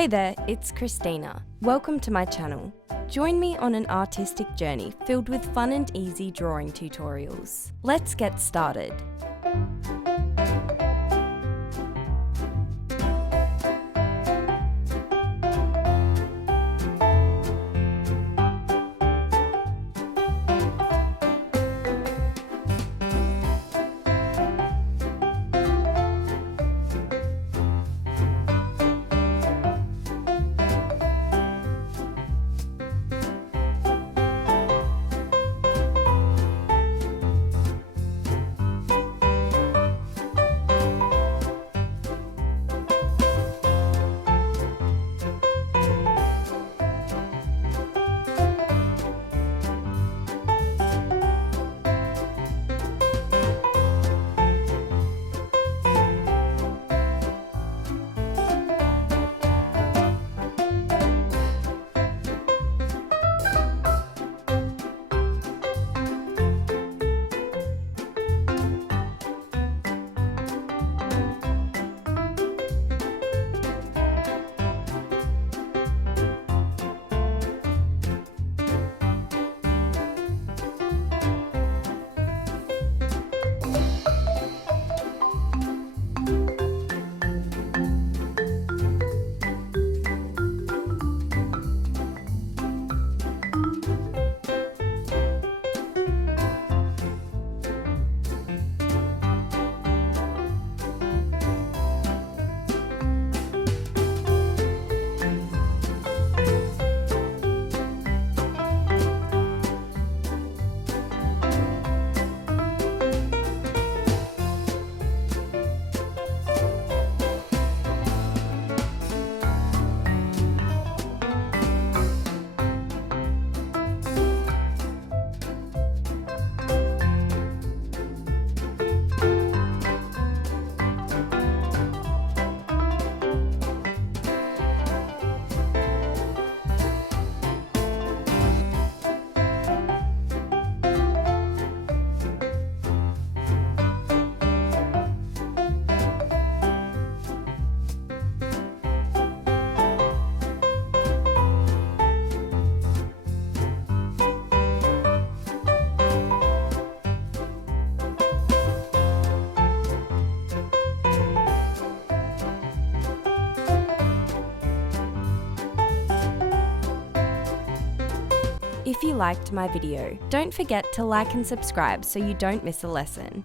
Hey there, it's Christina. Welcome to my channel. Join me on an artistic journey filled with fun and easy drawing tutorials. Let's get started. If you liked my video, don't forget to like and subscribe so you don't miss a lesson.